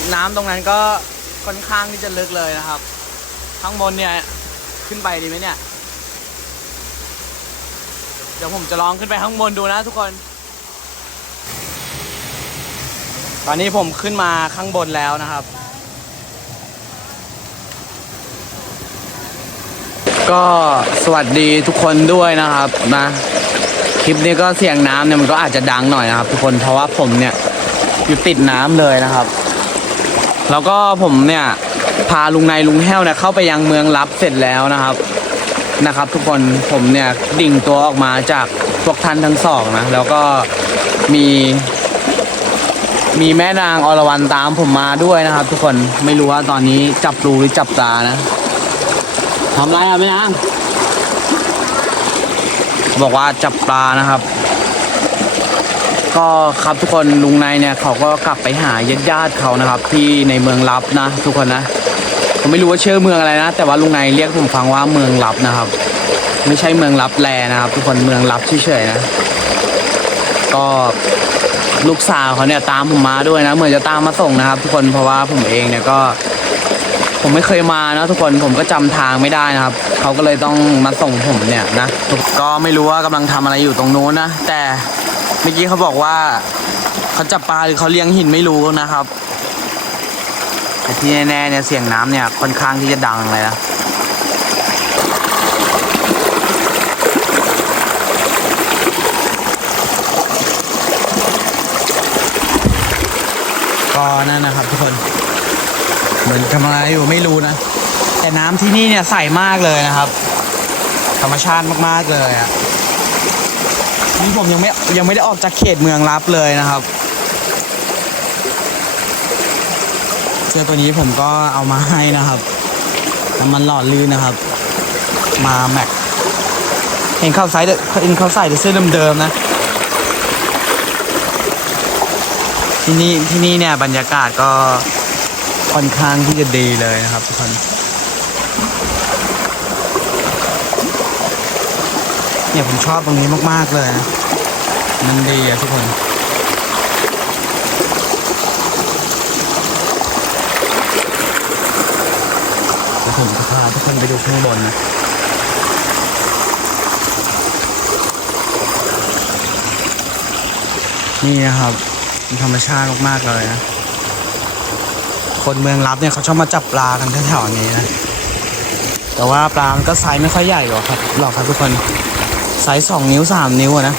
ำน้ำตรงนั้นก็ค่อนข้างที่จะลึกเลยนะครับ ข้างบนเนี่ยขึ้นไปดีไหมเนี่ย เดี๋ยวผมจะลองขึ้นไปข้างบนดูนะทุกคน ตอนนี้ผมขึ้นมาข้างบนแล้วนะครับ ก็สวัสดีทุกคนด้วยนะครับนะ คลิปนี้ก็เสียงน้ำเนี่ยมันก็อาจจะดังหน่อยนะครับ ทุกคนเพราะว่าผมเนี่ยอยู่ติดน้ำเลยนะครับ แล้วก็ผมเนี่ยพาลุงนายลุงแห้วเนี่ยเข้าไปยังเมืองลับเสร็จแล้วนะครับนะครับ ทุกคนผมเนี่ยดิ่งตัวออกมาจากพวกท่านทั้งสองนะแล้วก็มี มีแม่นางอรวรรณตามผมมาด้วยนะครับ ทุกคนไม่รู้ว่าตอนนี้จับปลูหรือจับตานะทำไรอะแม่นางบอกว่าจับปลานะครับ ก็ครับทุกคนลุงนายเนี่ยเขาก็กลับไปหาญาติญาติๆเขานะครับ ที่ในเมืองลับนะ ทุกคนนะผมไม่รู้ว่าชื่อเมืองอะไรนะ แต่ว่าลุงนายเรียกผมฟังว่าเมืองลับนะครับ ไม่ใช่เมืองลับแลนะครับ ทุกคนเมืองลับเฉยๆนะ ก็ลูกสาวเขาเนี่ยตามผมมาด้วยนะ เหมือนจะตามมาส่งนะครับ ทุกคนเพราะว่าผมเองเนี่ยก็ ผมไม่เคยมานะทุกคนผมก็จำทางไม่ได้นะครับเขาก็เลยต้องมาส่งผมเนี่ยนะก็ไม่รู้ว่ากำลังทำอะไรอยู่ตรงนู้นนะแต่ เมื่อกี้เขาบอกว่าเขาจับปลาหรือเขาเลี้ยงหินไม่รู้นะครับแต่ที่แน่ๆเนี่ยเสียงน้ำเนี่ยค่อนข้างที่จะดังเลยนะก็นั่นนะครับทุกคนเหมือนทำอะไรอยู่ไม่รู้นะ แต่น้ำที่นี่เนี่ยใสมากเลยนะครับ ธรรมชาติมากๆเลยอะ นี่ผมยังไม่ยังไม่ได้ออกจากเขตเมืองลับเลยนะครับเสื้อตัวนี้ผมก็เอามาให้นะครับน้ำมันหล่อลื่นนะครับ มาแม็กเห็นเขาใส่เห็นเขาใส่แต่เสื้อเดิมๆนะที่นี่ที่นี่เนี่ยบรรยากาศก็ค่อนข้างที่จะดีเลยนะครับทุกคน เนี่ยผมชอบตรงนี้มากๆเลยนะมันดีอะทุกคนผมจะพาทุกคนไปดูข้างบนนะนี่นะครับเป็นธรรมชาติมากๆเลยนะ คนเมืองรับเนี่ยเขาชอบมาจับปลากันแถวๆนี้นะ แต่ว่าปลามันก็ไซส์ไม่ค่อยใหญ่หรอกครับหรอกครับทุกคน ไซส์สองนิ้วสามนิ้วอะนะ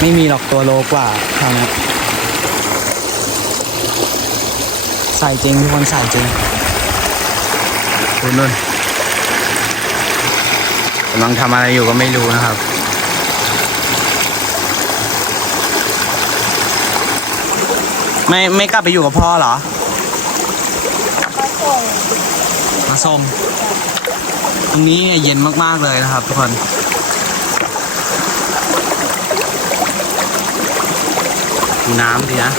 ไม่มีหรอกตัวโลกว่าเท่านั้นใส่จริงทุกคนใส่จริงคุณนุ่นกำลังทำอะไรอยู่ก็ไม่รู้นะครับไม่ไม่กลับไปอยู่กับพ่อเหรอ มาส้มตรงนี้เนี่ยเย็นมาก ๆ เลยนะครับทุกคน ดูน้ำดินะ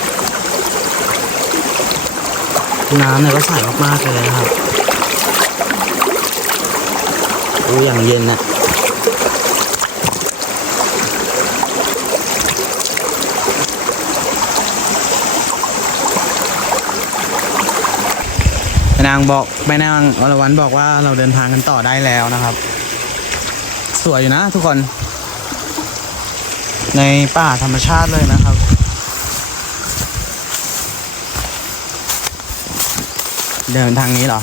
น้ำเนี่ยก็ใสมากๆเลยนะครับโอ้ยอย่างเย็นนะแม่นางบอกแม่นางอรวรรณบอกว่าเราเดินทางกันต่อได้แล้วนะครับ สวยอยู่นะทุกคน ในป่าธรรมชาติเลยนะครับ เดินทางนี้เหรอ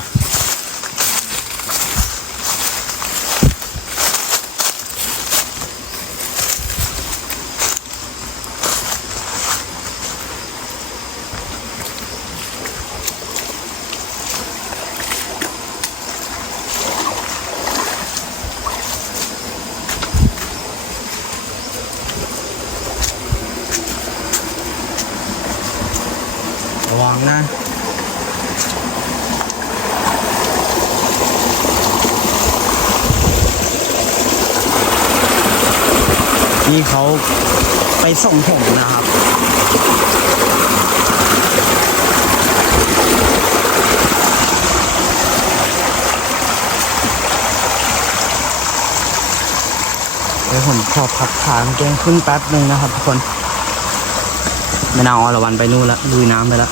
ระวังนะ นี่เขาไปส่งผมนะครับ เดี๋ยวผมขอพักขางเกงขึ้นแป๊บหนึ่งนะครับทุกคน ไม่น่างอรวรรณไปนู่นล้วลุยน้ำไปแล้ว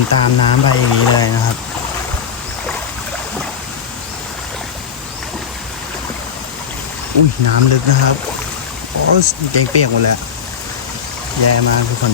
นตามน้ำไปอย่างนี้เลยนะครับ อุ้ยน้ำลึกนะครับ โอ้ยเกงเปียกหมดแล้ว แย่มากทุกคน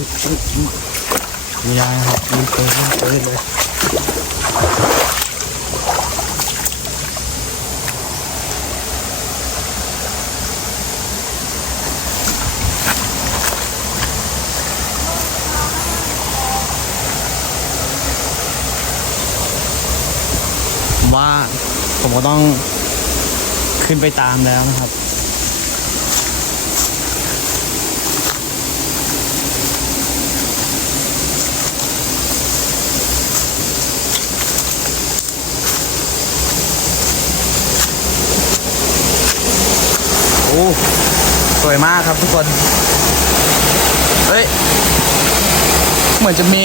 ไม่ได้ครับมันเปิดมันเปิดเลยว่าผมก็ต้องขึ้นไปตามแล้วนะครับ สวยมากครับทุกคน เฮ้ย เหมือนจะมี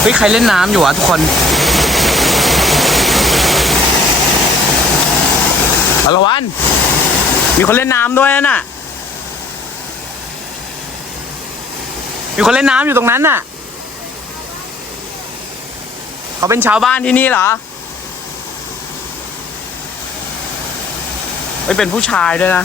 เฮ้ย ใครเล่นน้ำอยู่วะทุกคนฮัลโหลวัน มีคนเล่นน้ำด้วยน่ะ มีคนเล่นน้ำอยู่ตรงนั้นน่ะ เขาเป็นชาวบ้านที่นี่เหรอ ไม่เป็นผู้ชายด้วยนะ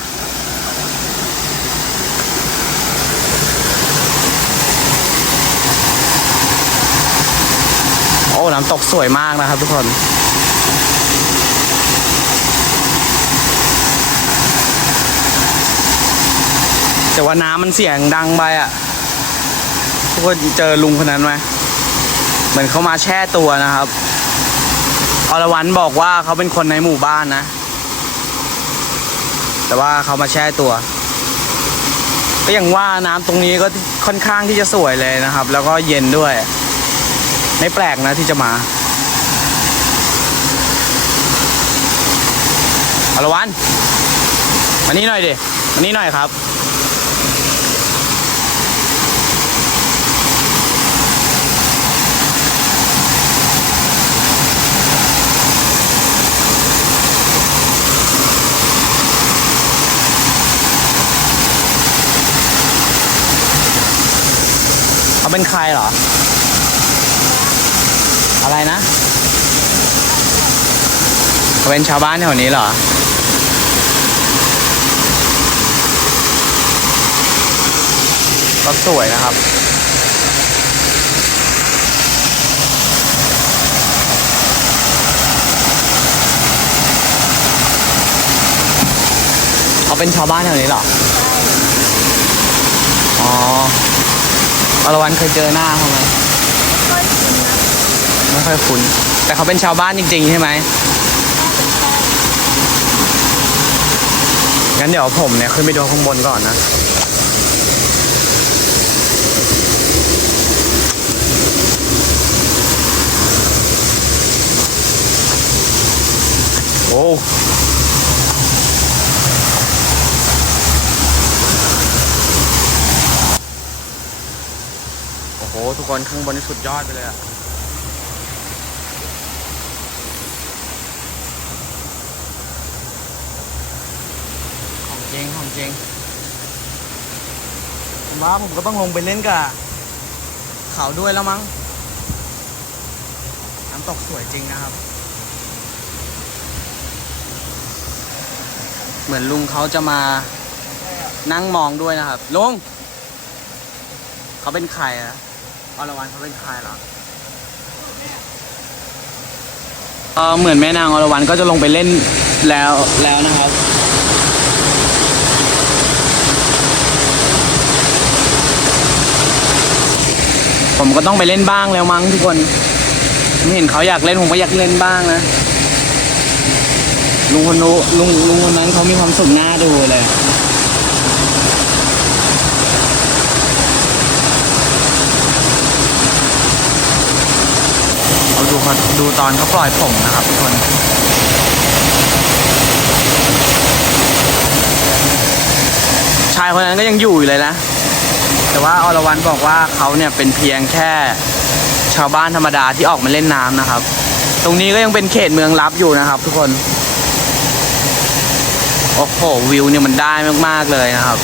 โอ้ น้ำตกสวยมากนะครับทุกคนแต่ว่าน้ำมันเสียงดังไปอะ ทุกคนเจอลุงคนนั้นไหมเหมือนเขามาแช่ตัวนะครับอรวรรณบอกว่าเขาเป็นคนในหมู่บ้านนะ แต่ว่าเขามาแช่ตัว ก็อย่างว่าน้ำตรงนี้ก็ค่อนข้างที่จะสวยเลยนะครับ แล้วก็เย็นด้วย ไม่แปลกนะที่จะมาอรวันมานี่หน่อยดิมานี่หน่อยครับ เขาเป็นใครเหรอ อะไรนะเขาเป็นชาวบ้านแถวนี้เหรอ ก็สวยนะครับเขาเป็นชาวบ้านแถวนี้เหรอ อ๋อ อรวรรณเคยเจอหน้าเขาไหมไม่ค่อยคุ้น แต่เขาเป็นชาวบ้านจริง ๆ ใช่ไหมงั้นเดี๋ยวผมเนี่ยขึ้นไปดูข้างบนก่อนนะโอ้ โอ้โห ทุกคนข้างบนนี่สุดยอดไปเลยอะของจริงของจริงผมว่าผมก็ต้องลงไปเล่นกับเขาด้วยแล้วมั้ง น้ำตกสวยจริงนะครับ เหมือนลุงเขาจะมานั่งมองด้วยนะครับ ลุงเขาเป็นใครอะ อรวรรณเขาเป็นใครเหรอเออเหมือนแม่นางอรวรรณก็จะลงไปเล่นแล้วแล้วนะครับ ผมก็ต้องไปเล่นบ้างแล้วมั้งทุกคนผมเห็นเขาอยากเล่นผมก็อยากเล่นบ้างนะลุงคนนู้นลุงลุงคนนั้นเขามีความสุขหน้าดูเลย มาดูตอนเขาปล่อยผงนะครับทุกคนชายคนนั้นก็ยังอยู่อยู่เลยนะ แต่ว่าอรวรรณบอกว่าเขาเนี่ยเป็นเพียงแค่ชาวบ้านธรรมดาที่ออกมาเล่นน้ำนะครับ ตรงนี้ก็ยังเป็นเขตเมืองลับอยู่นะครับ ทุกคน โอ้โหวิวเนี่ยมันได้มากๆเลยนะครับ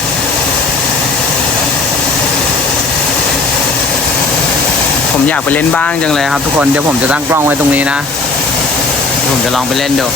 ผมอยากไปเล่นบ้างจังเลยครับทุกคนเดี๋ยวผมจะตั้งกล้องไว้ตรงนี้นะเดี๋ยวผมจะลองไปเล่นดู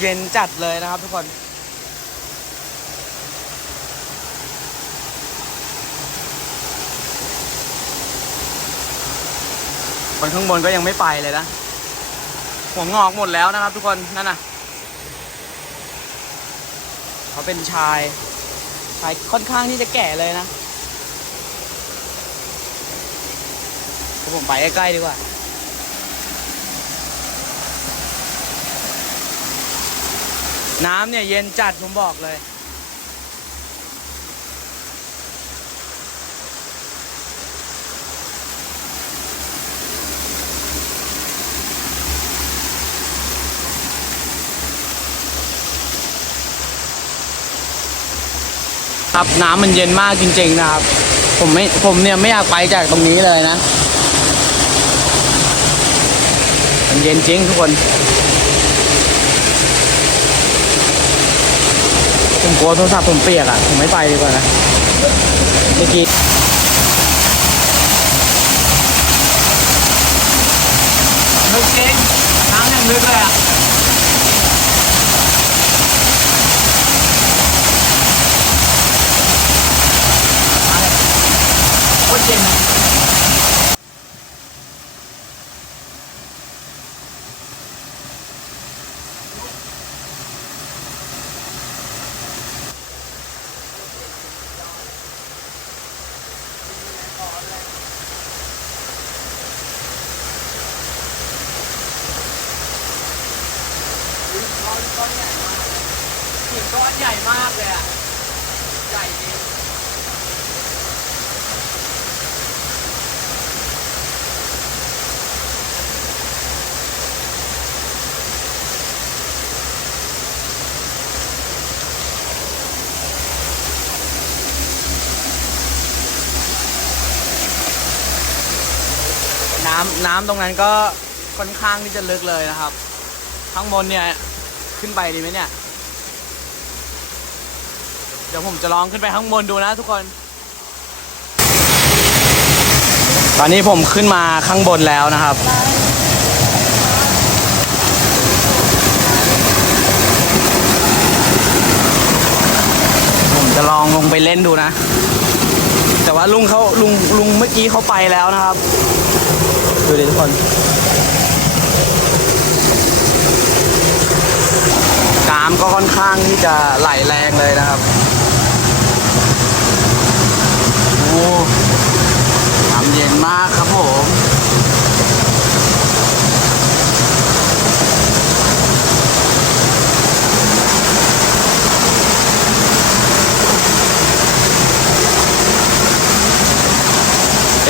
เย็นจัดเลยนะครับทุกคนคนข้างบนก็ยังไม่ไปเลยนะ หัวงอกหมดแล้วนะครับทุกคน นั่นน่ะ เขาเป็นชาย ชายค่อนข้างที่จะแก่เลยนะผมไปใกล้ๆดีกว่า น้ำเนี่ยเย็นจัดผมบอกเลย ครับน้ำมันเย็นมากจริง ๆ นะครับ ผมไม่ผมเนี่ยไม่อยากไปจากตรงนี้เลยนะ มันเย็นจริงทุกคน ผม กลัวโทรศัพท์ผมเปียกอะ ผมไม่ไปดีกว่านะ เมื่อกี้ลึกจริงน้ำยังลึกเลยอะ โคตรเย็นอะหินก้อนก้อนใหญ่มากหินก้อนใหญ่มากเลยอะ ใหญ่จริง น้ำตรงนั้นก็ค่อนข้างที่จะลึกเลยนะครับ ข้างบนเนี่ยขึ้นไปดีไหมเนี่ย เดี๋ยวผมจะลองขึ้นไปข้างบนดูนะทุกคน ตอนนี้ผมขึ้นมาข้างบนแล้วนะครับ ผมจะลองลงไปเล่นดูนะ แต่ว่าลุงเขาลุงลุงเมื่อกี้เขาไปแล้วนะครับ ดูดิทุกคนน้ำก็ค่อนข้างที่จะไหลแรงเลยนะครับโอ้น้ำเย็นมากครับผม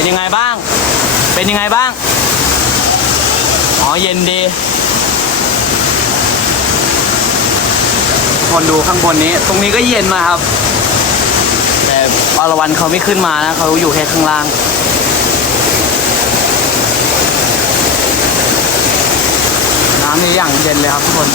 เป็นยังไงบ้าง เป็นยังไงบ้าง อ๋อ เย็นดี คนดูข้างบนนี้ ตรงนี้ก็เย็นมาครับ แต่อรวรรณเขาไม่ขึ้นมานะเขาอยู่แค่ข้างล่าง น้ำนี่อย่างเย็นเลยครับทุกคน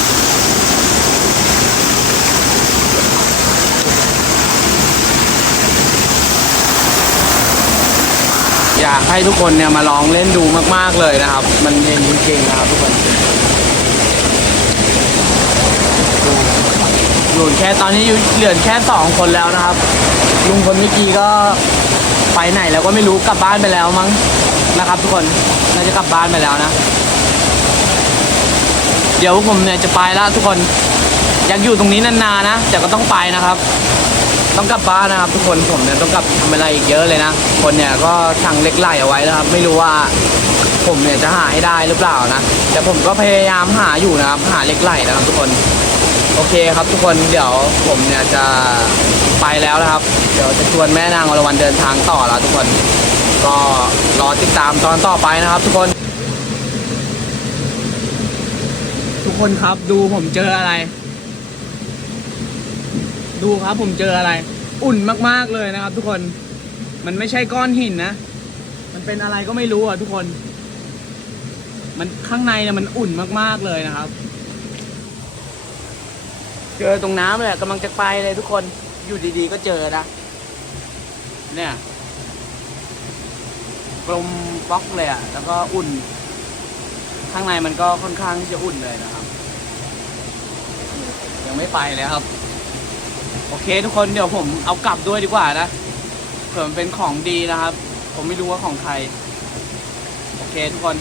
อยากให้ทุกคนเนี่ยมาลองเล่นดูมาก ๆ เลยนะครับ มันเย็นจริงๆนะครับทุกคนดูอยู่แค่ตอนนี้อยู่เหลือแค่สองคนแล้วนะครับ ลุงคนเมื่อกี้ก็ไปไหนแล้วก็ไม่รู้กลับบ้านไปแล้วมั้งนะครับ ทุกคนน่าจะกลับบ้านไปแล้วนะ เดี๋ยวผมเนี่ยจะไปแล้วทุกคนอยากอยู่ตรงนี้นานๆนะแต่ก็ต้องไปนะครับ ต้องกลับบ้านนะครับ ทุกคนผมเนี่ยต้องกลับทำอะไรอีกเยอะเลยนะ คนเนี่ยก็สั่งเหล็กไหลเอาไว้นะครับ ไม่รู้ว่าผมเนี่ยจะหาให้ได้หรือเปล่านะ แต่ผมก็พยายามหาอยู่นะครับ หาเหล็กไหลนะครับทุกคน โอเคครับทุกคนเดี๋ยวผมเนี่ยจะไปแล้วนะครับ เดี๋ยวจะชวนแม่นางอรวรรณเดินทางต่อแล้วทุกคน ก็รอติดตามตอนต่อไปนะครับ ทุกคน ทุกคนครับดูผมเจออะไร ดูครับผมเจออะไร อุ่นมากๆเลยนะครับ ทุกคนมันไม่ใช่ก้อนหินนะ มันเป็นอะไรก็ไม่รู้อะทุกคน มันข้างในเนี่ยมันอุ่นมากๆเลยนะครับ เจอตรงน้ำเลยกำลังจะไปเลยทุกคนอยู่ดีๆก็เจอนะเนี่ยกลมบล็อกเลยอะ แล้วก็อุ่น ข้างในมันก็ค่อนข้างที่จะอุ่นเลยนะครับ ยังไม่ไปเลยครับ อเคทุกคนเดี๋ยวผมเอากลับด้วยดีกว่านะเผื่อมันเป็นของดีนะครับ ผมไม่รู้ว่าของใคร โอเคทุกคน